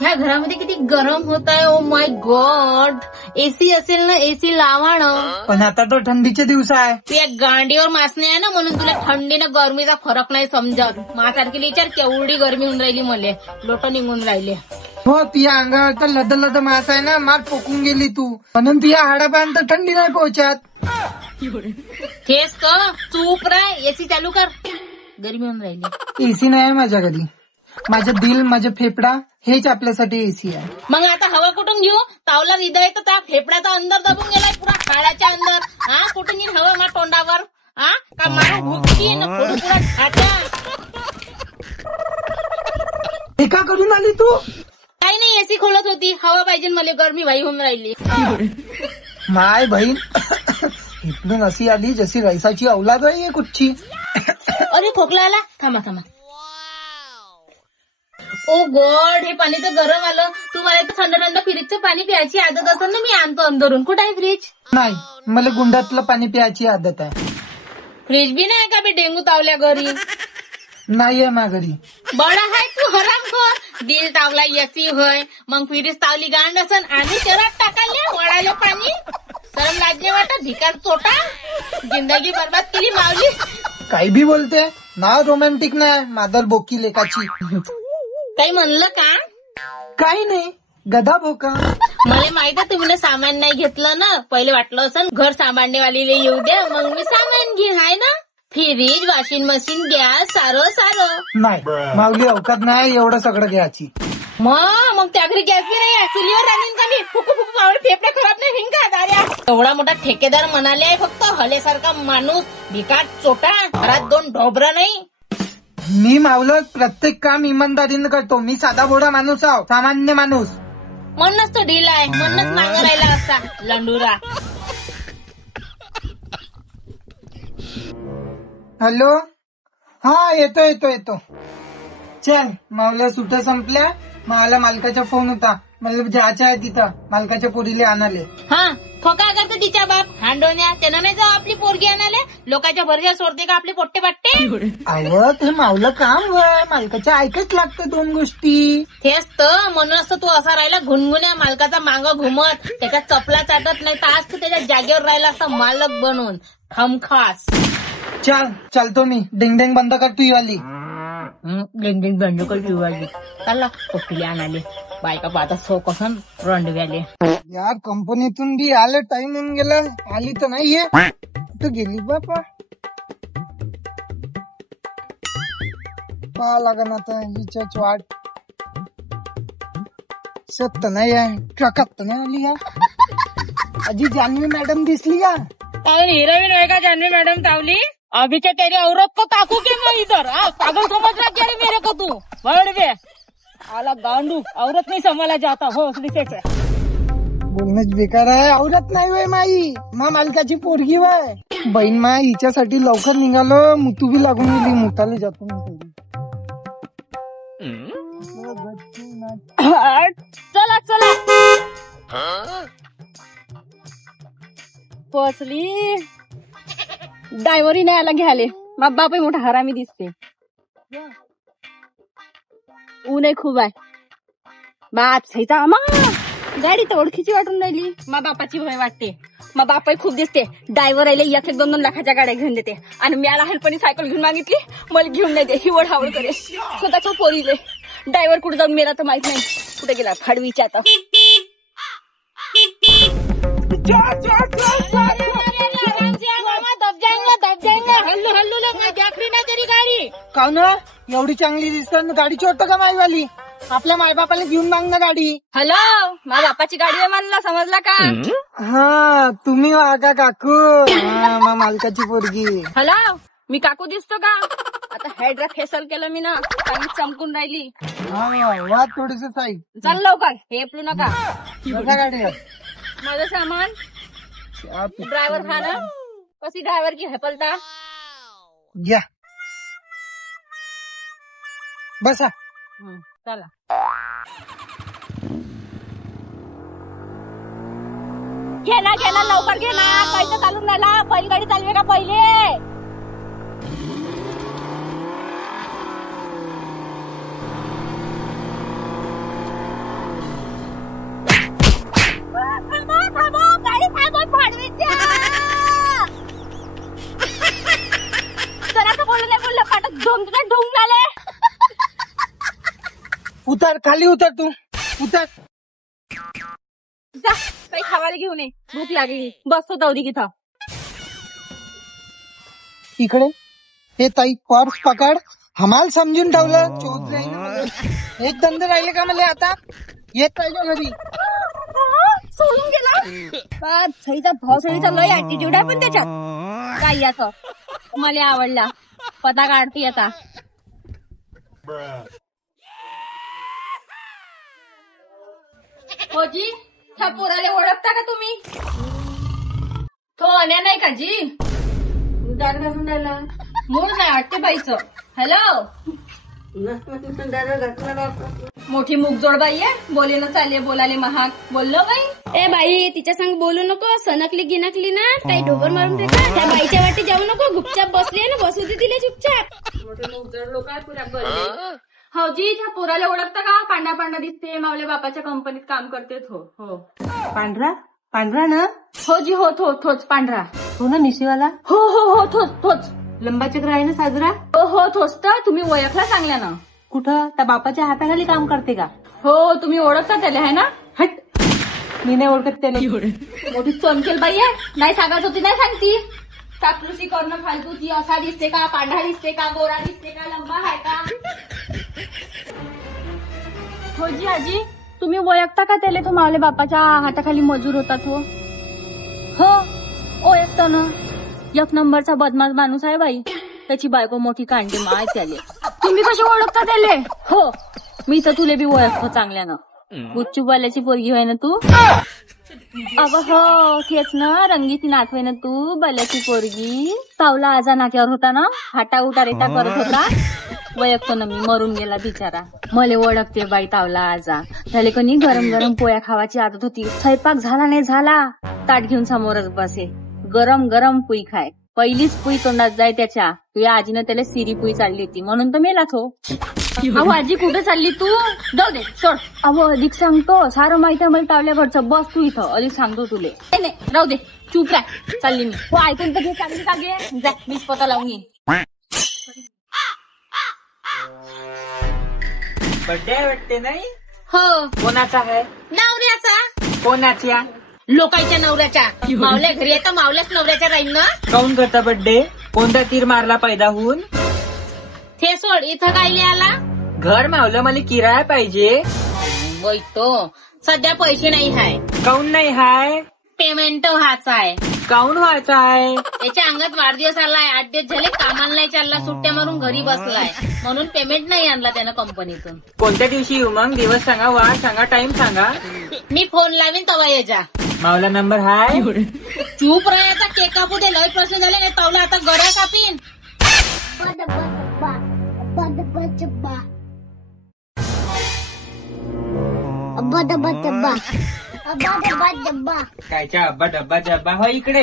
ह्या घरामध्ये किती गरम होत आहे. Oh my God. एसी असेल ना, एसी लावा ना. पण आता तर थंडीचे दिवस आहे. तू एक गांडीवर मासणे आहे ना, म्हणून तुला थंडीनं गरमीचा फरक नाही समजत. माझ्यासारखी विचार केवढी गरमी होऊन राहिली मले, लोट निघून राहिले. हो, तुझ्या अंगावर तर लद मास आहे ना, मार पोकून गेली तू, म्हणून तुझ्या हाडापर्यंत थंडी नाही पोहोचत. तेच तर, चूप राह. एसी चालू कर, गरमी होऊन राहिली. एसी नाही माझ्या घरी. माझं दिल, माझं फेफडा हेच आपल्यासाठी एसी आहे. मग आता हवा कुठून घेऊ? तावला हृदय तर त्या फेफड्याचा अंदर दबून गेलाय, पुरा हाडाच्या अंदर. हा, कुठून येईल हवा मा तोंडावर? हा, का मारू भुकती ना फोडू पुरा छात्या. हे का करून आली तू? काही नाही, एसी खोलत होती. हवा पाहिजे मला, गरमी भाई होऊन राहिली. माय बहीण इथून अशी आली जशी रैसाची औलाद आहे कुठची. अरे खोकला आला, थांबा. ओ गॉड, हे पाणी तर गरम आलं. तू मला तर थंड फ्रीजचं पाणी प्यायची आदत असेल ना, मी आणतो अंदरून. कुठं आहे फ्रीज? नाही, मला गुंडातलं पाणी प्यायची आदत आहे. फ्रीज बी नाही का बी? डेंगू तावल्या घरी नाहीये माझ्या घरी. बडा हाय तू हरामखोर. दिल तावला एसी होय, मग फ्रीज तावली गांड असन आणि तेलात टाकाले वळाले पाणी. सरम लाजले वाटत, भिकार चोटा. जिंदगी बर्बाद केली मावली. काही बी बोलते ना, रोमॅन्टिक नाही मादर बोकी लेकाची. काही म्हणलं का? काही नाही, गदा भोका. मला माहित आहे तुम्ही सामान नाही घेतलं ना. पहिले वाटलं असं घर सांभाळणेवालीला येऊ द्या, मग मी सामान घे. हाय ना, फ्रीज, वॉशिंग मशीन, गॅस, सारं. नाही, माऊली अवकात नाही एवढं सगळं घ्यायची. मग त्या घरी गॅस बी नाही, चुलीवर राहीन का मी? फुकू मावळे फेफडे खराब नाही होईन का दार्या? एवढा मोठा ठेकेदार म्हणाले आहे, फक्त हलेसारखा माणूस, भिकार चोटा, घरात 2 ढोबरं नाही. मी मावलं प्रत्येक काम इमानदारीने करतो. मी साधा बोडा माणूस आहो, सामान्य माणूस. म्हणूनच तो ढील आहे, म्हणूनच मागं राहिला असता लंडुरा. हॅलो, हा येतो. चल, मावल्या सुट्ट्या संपल्या. मला मालकाचा फोन होता, मला जायचं आहे तिथं मालकाच्या पोरीला आणाले. हा, खोका करते तिच्या बाप हांडोन्या. त्यानं नाही जाऊ आपली पोरगी आणाले. लोकांच्या भरच्या सोडते का आपले पोट्टे बाट्टे? अव, ते मावलं काम वय, मालकाच्या ऐकच लागतं 2 गोष्टी. तेच तर, म्हणूनच तू असा राहिला घुनगुन्या, मालकाचा मांग घुमत, त्याच्या चपला चाटत नाही. तर आज तू त्याच्या जागेवर राहिला असता मालक बनून हमखास. चालतो मी. डिंग बंद कर तू वाली. लिंग बंद कर तू वाली. चालला पोट्टीला आणाले. बायका पाहता सो कसन रंडव्याले. यार, कंपनीतून बी आलं, टाइम होऊन गेला. आली तर नाहीये, कुठं गेली बापा? पाहा लागन आता हिच्याच वाट. सत्त नाही आहे, ट्रकात तर नाही आली. या अजी जान्हवी मॅडम दिसली का? हिरोईन है का जान्हवी मैडम तावली? अभी क्या तेरी औरत को ताकू के मैं इधर? पागल समझ रहा क्या रे मेरे को तू? वर्ड में आला गांडू, औरत नहीं संभाला जाता हो से. बोलणंच बेकार आहे. औरत नाही वय माई, मा मालकाची पोरगी वय. बहीण मा हिच्यासाठी लवकर निघालो, मुतू बी लागून गेली. मुताले जातो चला पोचली. ड्रायव्हरी नाही आला घ्याले. मग बाप मोठा हरामी दिसते. ऊन खूप आहे. बाप सहिता आमा गाडी तर ओळखीची वाटून राहिली. मा बापाची भय वाटते. मा बापाही खूप दिसते. ड्रायव्हर आले 1-2 लाखाच्या गाड्या घेऊन देते. आणि मी लहानपणी सायकल घेऊन मागितली, मला घेऊन नाही दे. ही वढावड करे स्वतःच्या पोरीले. ड्रायव्हर कुठे जाऊन मेला तर माहित नाही. कुठे गेला फाडवीच्या आता. हल्लू देखली ना तरी गाडी. का ना एवढी चांगली दिसत गाडी चोरतो का माईवाली? आपल्या मायबापाला घेऊन माग ना गाडी. हॅलो, माझ्या बापाची गाडी आहे म्हणला, समजला का? हा, तुम्ही वागा काकू, मा मालकाची पोरगी. हॅलो, मी काकू दिसतो का? आता हेड्रा फेसल केलं मी ना, चांगली चमकून राहिली. वा थोडीस साई. चल लवकर, हेपलू नका. गाडी माझं सामान ड्रायव्हर खाना कशी ड्रायव्हर की हेपलता. घ्या बसा. चला घे ना लवकर घे ना. पैसे चालून राहिला. पहिली गाडी चालवे का पहिले? उतर, खाली उतर तू, उतर. जा काही खावायला घेऊन ये, भूक लागली. बसतो तवरी तिथं. इकडे हे ताई पर्स पकड. हमाल समजून ठेवलं चोर जाईल ना मला. एक धंदे राहिले का मला आता येत पाहिजे घरी. सोडून गेला. सईचा भाऊ सईचा लय ऍटिट्यूड आहे पण त्याच्यात काय याचं मला आवडला. पता काढते आता. हो जी, ह्या पोराला ओळखता का तुम्ही? तो अन्या नाही का जी? दार घालून राहिला. मूळ नाही वाटते बाईचं. हॅलो, मोठी मुगजोड बाई आहे. बोले ना चालले बोलाले महाग. बोललो बाई. ए बाई, तिच्या संग बोलू नको. सनकली गिनकली ना काही ढोबर मारून देतात. त्या बाईच्या वाटी जाऊ नको. गुपचाप बसले ना, बसू दे तिला चुपचाप. मोठे मुगजोड लोक आहे पुऱ्या गल्ली. हो जी, त्या पोराला ओळखता का? पांढरा पांढरा दिसते, मावल्या बापाच्या कंपनीत काम करते. हो पांढरा पांढरा ना? हो जी, हो तोच पांढरा. हो ना, मिशीवाला. हो तोच. लंबा चक्र आहे ना साजरा. हो तोच. तर तुम्ही ओळखला चांगल्या ना. कुठं? त्या बापाच्या हाताखाली काम करते का? हो, तुम्ही ओळखता त्याला आहे ना? हट, मी नाही ओळखत त्याला. मोठी चमकेल बाई आहे. नाही सांगत होती, नाही सांगती. चापलुसी करणं फालतू. ती असा दिसते का, पांढरा दिसते का, गोरा दिसते का, लंबा आहे का? हो जी आजी, तुम्ही ओळखता का त्याला? तो मावले बापाच्या हाताखाली मजूर होता तो. हो ओळखतो ना. एक नंबरचा बदमाश माणूस आहे बाई. त्याची बायको मोठी कांडी माय त्याले. तुम्ही कशी ओळखता त्याले? हो, मी तर तुले बी ओळखतो चांगल्यानं. गुच्चूवाल्याची पोरगी होय ना तू? अव हो, तेच ना. रंगीती नात होय ना तू, बाल्याची पोरगी. तावला आजा नाक्यावर होता ना, हाटा उटा रेटा करत होता. ओळखतो ना मी. मरून गेला बिचारा. मले ओळखते बाई तावला आजा. त्याले कोणी गरम गरम पोळ्या खावाची आदत होती. स्वयंपाक झाला नाही झाला, ताट घेऊन समोरच बसे. गरम गरम पुई खाय. पहिलीच पुई तोंडात जाय त्याच्या. तुझ्या आजीनं त्याला सिरी पुई चालली होती म्हणून तर मेला तो. अहो आजी, कुठे चालली तू? जाऊ दे, सोड. अहो अधिक सांगतो. सारं माहिती आहे मला तावल्या घरचं. बस तू इथं, अधिक सांगतो तुले. नाही राहू दे, चूप राह. चालली मी. हो ऐकून तर घे, चांगली का घे. जा, मीच पता लावून येईन. बर्थडे आहे वाटते नाही? हो. कोणाचा आहे? नवऱ्याचा. कोणाच्या? लोकांच्या नवऱ्याच्या. मावल्या घरी येतं, मावल्याच नवऱ्याच्या राहील ना. काऊन करता बर्थडे? कोणता तीर मारला पैदा होऊन? ते सोड, इथं काय आला? घर मावलं, मला किराया पाहिजे. तो सध्या पैसे नाही हाय. काऊन नाही हाय? पेमेंट व्हायचा आहे. काऊन व्हायचा आहे? त्याच्या अंगात वाढदिवस आलाय. 8 दिवस झाले, कामाला नाही चालला, सुट्ट्या मारून घरी बसलाय. म्हणून पेमेंट नाही आणला त्यानं कंपनीतून. कोणत्या दिवशी येऊ मग? दिवस सांगा, वार सांगा, टाइम सांगा. मी फोन लावीन तवा ये जा. मावला नंबर हाय? चूप राहायचा. केक कापू दे. लय प्रश्न झाले नाही. तवला आता गरा कापीन. कायच्या अब्बा डब्बा जब्बा हो इकडे.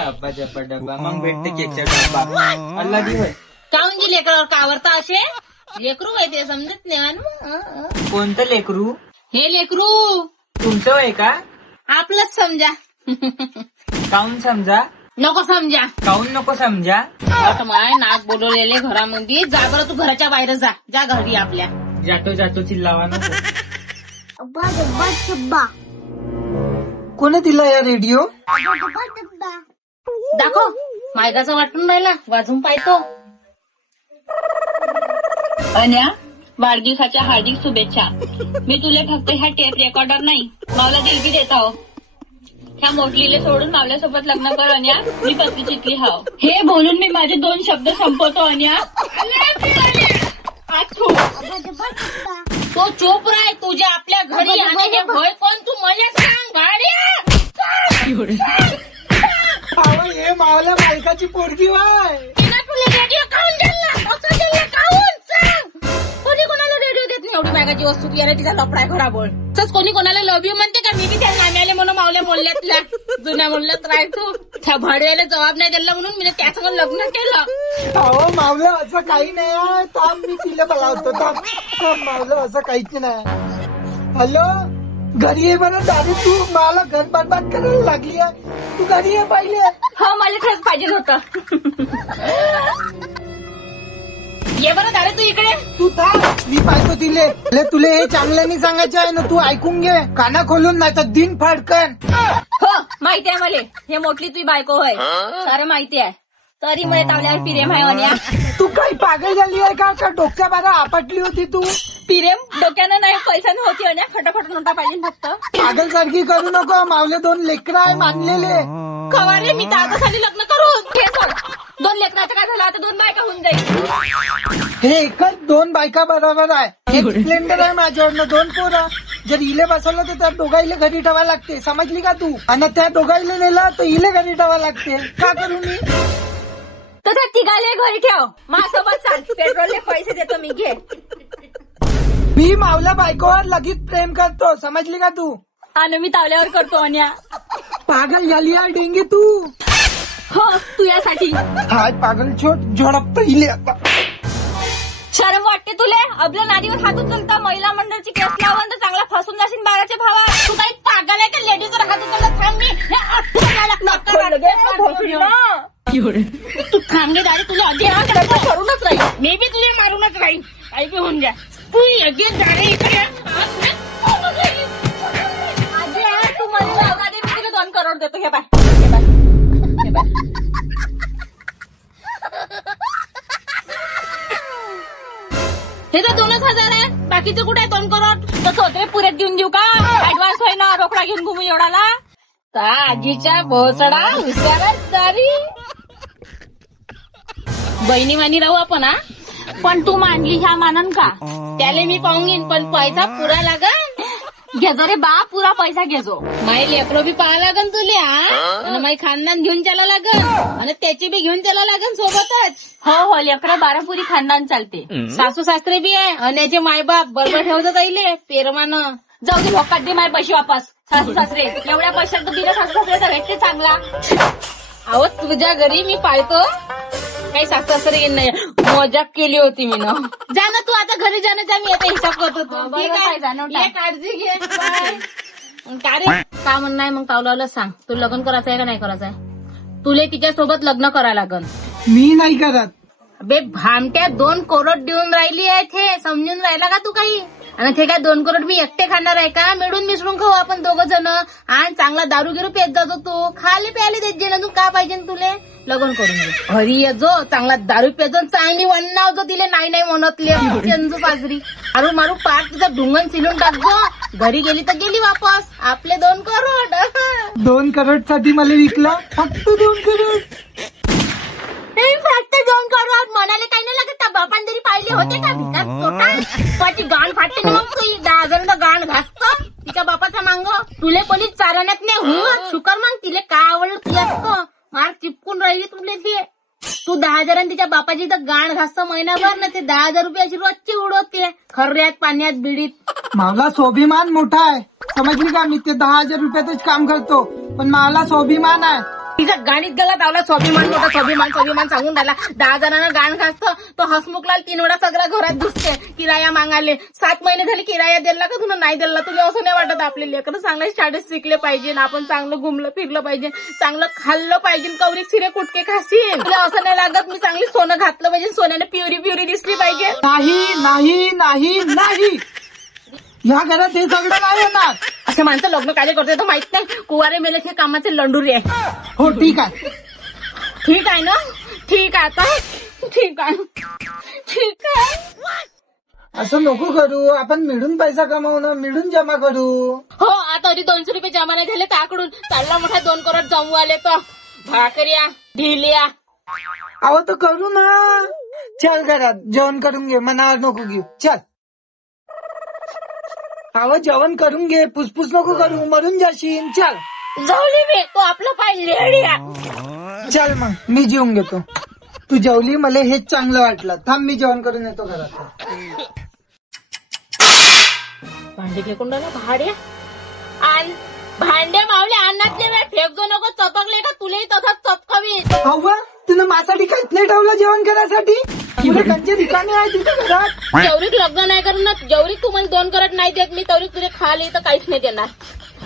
अब्बा जब्बा डब्बा मग भेटते केकचा डब्बा. अल्ला दी होय. काऊन जी लेकरावर कावरता असे? लेकरू आहे ते, समजत नाही. कोणतं लेकरू? हे लेकरू तुमचं आहे का? आपलंच समजा. काऊन समजा? नको समजा. काऊन नको समजा? माय नाक बोलवलेले घरामध्ये. जा बरं तू घराच्या बाहेर जा. जा घरी आपल्या. जातो चिल्लावा नको. कोणी दिला या रेडिओ? दाखव. मायगाचा वाटून राहिला. वाजून पाहतो. अन्या, वाढदिवसाच्या हार्दिक शुभेच्छा. मी तुला फक्त ह्या टेप रेकॉर्डर नाही, मावला दिल बी देत आहो. ह्या मोठलीले सोडून मावल्यासोबत लग्न कर अन्या. मी पत्नी चितली हाव. हे बोलून मी माझे 2 शब्द संपवतो अन्या. तो चोप राय. तुझ्या आपल्या घरी आणि भय पण तू मला सांग गाड्या. हे मावल्या मालकाची पोरगी वाय. तुला रेडिओ खाऊन दिला. कसं दिला खाऊन सांग. कोणी कोणाला रेडिओ देत नाही. एवढी बॅगाची वस्तू याला तिचा लपडाय घराबोल. तसंच कोणी कोणाला लव यू म्हणते का? मी बी त्या नाम्याले म्हणून मावल्या बोलल्यातल्या जुन्या बोलल्यात राहायचो. त्या भाडव्याला जबाब नाही दिला म्हणून मी त्यासंग लग्न केलं. हो मावल्या असं काही नाही आहे. थांब मी तिला बोलावतो. थांब मावल्या असं काहीच नाही. हॅलो, घरी ये बरं. दादी तू मला घर बरबाद करायला लागली आहे. तू घरी ये पहिले. हो मला खरंच पाहिजे होतं. ये बरं दारे तू इकडे. तू थांब, मी पाहतो तिले. तुले हे चांगल्याने सांगायचे आहे ना, तू ऐकून घे. काना खोलून नाही तर दिन फाडकन. हो माहिती आहे मला, हे मोठली तुझी बायको होय, सारं माहिती आहे. तरी मला तावल्यावर पिरेम आहे म्हण्या. तू काही पागल झाली आहे का डोक्या बारा आपटली होती तू? पिरेम डोक्यानं नाही पैशानं होती आणि फटाफट नोटा पाहिजे फक्त. पागल सारखी करू नको, मावले 2 लेकरं आहे मानलेले. खवारे मी तर आतासाठी लग्न करून हे सोड. 2 लेकराचं काय झालं, आता 2 बायका होऊन जाईल. हे एकच 2 बायका बरोबर आहे. एक स्प्लेंडर आहे माझ्यावरनं, 2 पोरं. जर इले बसवलं तर त्या दोघाईले घरी ठेवा लागते, समजली का तू? आणि त्या दोघाईले नेला तर इले घरी ठेवा लागते. का करू मी? तर त्या तिघाले घरी ठेव, माझ्यासोबत चाल. पेट्रोलले पैसे देतो मी, घे. मी मावला बायकोवर लगेच प्रेम करतो, समजली का तू? आणि मी तावल्यावर करतो अन्या. पागल झाली आहे डेंगी तू. हो तू यासाठी हाय पागल झोडपत इले आता. शरम वाटते तुले? आपल्या नादीवर हात उचलता, महिला मंडळची केस लावून तर चांगला फसून जाशील बाराच्या भावा. तू काही पागल आहे का? लेडीजवर हात उचलला थांब मी. तू थांब गे दारी, तुला आधी करूनच राहील. मी बी तुझे मारूनच राहील. काही बी होऊन द्या. तू अगे दारे इकडे आधी तू मला लावला दे, मी तुला 2 करोड देतो. हे बाय हे बाय. हे तर 2,000 आहे, बाकीचे कुठे आहे 2 करोड? तर सोत्रे पुरेत देऊन देऊ का? ऍडव्हान्स होय ना, रोकडा घेऊन घुमू एवढाला. आजीच्या भोसडा हुशारच दारी. बहिणी मानी राहू आपण हा. पण तू मांडली ह्या मानन का? त्याला मी पाहून घेईन, पण पैसा पुरा लागन. घेजो रे बा, पुरा पैसा घेजो. माई लेकरो बी पाहा लागन तुले हा, आणि माई खानदान घेऊन चला लागन, आणि त्याची बी घेऊन चला लागन सोबतच. हो लेकरं 12 पुरी खानदान चालते. सासू सासरे बी आहे, आणि याचे मायबाप बरोबर ठेवतात आईले पेरमानं. जाऊ दे भोकात दे माझे पैसे वापस. सासू सासरे एवढ्या पैशात तर दिलं, सासू सासरे तर भेटते चांगला. अहो तुझ्या घरी मी पाळतो, काही सासू सासरे नाही. मजाक केली होती मी ना. जा ना तू आता घरी जाणं, जा. मी आता हिसाब करतो. ठीक आहे, काळजी घे. का रे का म्हणणं आहे मग? तावलावलं सांग, तू लग्न करायचं आहे का नाही करायचं आहे? तुले तिच्यासोबत लग्न करायला लागन. मी नाही करत. बे भामट्या 2 करोड देऊन राहिली आहे ते, समजून राहिला का तू काही? आणि ते काय 2 करोड मी एकटे खाणार आहे का? मिळून मिसळून खाऊ आपण 2 जण. आणि चांगला दारू गिरू पेत जातो तू, खाले प्याले देत जे ना. तू का पाहिजे तुले? लग्न करून घे, घरी येजो, चांगला दारू पेजो, चांगली वन्नावजो तिले. नाही नाही म्हणतले चंजू पाजरी मारू मारू पाठ तुझा ढुंगण सिलून टाकजो. घरी गेली तर गेली वापस. आपले 2 करोड. 2 करोड साठी मला विकला, फक्त 2 करोड. फक्त 2 करोड म्हणाले काही नाही लागत. त्या बापान तरी पाहिले होते का भिकार तोटा? गाण फाटते ना मग. तू 10,000 गाण घासतो तिच्या बापाचा मांग. तुले कोणी चारण्यात नाही हो. शुकर मग तिले काय आवडलं तुला? मार चिपकून राहिली तुले ते. तू 10,000 तिच्या बापाची तर गाण घासतो महिनाभर ना. ते 10,000 रुपयाची रोजची उडवते, खर्यात पाण्यात बिडीत. मला स्वाभिमान मोठा आहे, समजली का? मी ते 10,000 रुपयातच काम करतो, पण मला स्वाभिमान आहे. तिच्या गाणीत गेला तावला स्वाभिमान मोठा. स्वाभिमान सांगून राहिला. 10,000 गाण घासतो तो. हसमुखलाल 3 वेळा सगळ्या घरात घुसते किराया मागाले. 7 महिने झाले किराया दिला का तुला? नाही दिला. तुला असं नाही वाटत आपले लेकरं चांगल्या शाळेत शिकले पाहिजे, आपण चांगलं घुमलं फिरलं पाहिजे, चांगलं खाल्लं पाहिजे, कवरी शिरे कुटके खाशील? तुला असं नाही लागत मी चांगली सोनं घातलं पाहिजे, सोन्याने प्युरी दिसली पाहिजे? नाही नाही नाही नाही, ह्या घरात हे सगळं नाही होणार. असे माणसं लग्न कार्य करते तर माहित नाही. कुवारे मेलेचे कामाचे लंडुरी आहे. हो ठीक आहे. ठीक आहे ना? ठीक आहे आता. ठीक आहे. असं नको करू, आपण मिळून पैसा कमावू ना, मिळून जमा करू. हो आता 200 रुपये जमा नाही झाले त्याकडून. चालला मोठा 2 करोड जमू आले तर भाकऱ्या ढिल्या. अहो तर करू ना. चल घरात जेवण करून घे, मनावर नको घेऊ. चल अहो जेवण करून घे, फुसफुस नको करू, मरून जाशील. चल जाऊली मी, तो आपलं पाहिजे. चल मग मी जेवून घेतो. तू जेवली, मला हेच चांगलं वाटलं. थांब मी जेवण करून येतो घरात. भांडे फेकून राहिला भाड्या. आण भांडे मावले अन्नातले वेळ फेकजो नको. चपकले का तुलाही तसाच चपकावी. अव्वा तुला माझ्यासाठी काहीच नाही ठेवलं जेवण करायसाठी? त्यांची ठिकाणी आहे तिथे घरात. जेवढी लग्न नाही करून ना, जेवढी तू मला 2 करोड नाही देत मी, तेवढी तुझे खाली तर काहीच नाही देणार.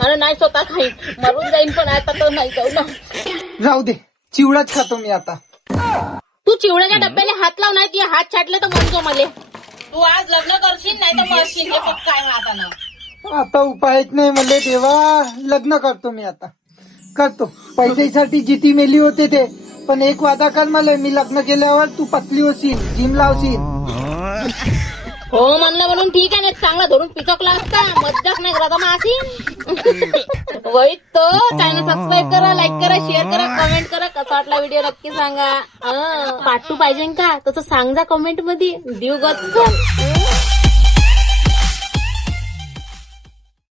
आणि नाही स्वतः खाईन, मरून जाईन. पण आता तर नाही जाऊ ना. राहू दे, चिवडाच खातो मी आता. तू चिवड्याच्या डब्याला हात लाव, नाही ती हात छाटले तर म्हणतो मले. तू आज लग्न करशील नाही तर मरशील, हे पक्का आहे आता ना. आता उपायच नाही म्हणले देवा. लग्न करतो मी आता, करतो. पैशासाठी जिती मेली होते ते. पण एक वादा कर मला, मी लग्न केल्यावर तू पतली होशील, जिम लावशील. हो म्हणलं म्हणून ठीक आहे, नाही चांगला धरून पिचकला असता. मज्जाक नाही करत मासी. वैत तो चॅनल सबस्क्राईब करा, लाईक करा, शेअर करा, कमेंट करा. कसा वाटला व्हिडिओ नक्की सांगा. पार्ट 2 पाहिजे का तसं सांग जा कमेंट मध्ये. देऊ गच्च.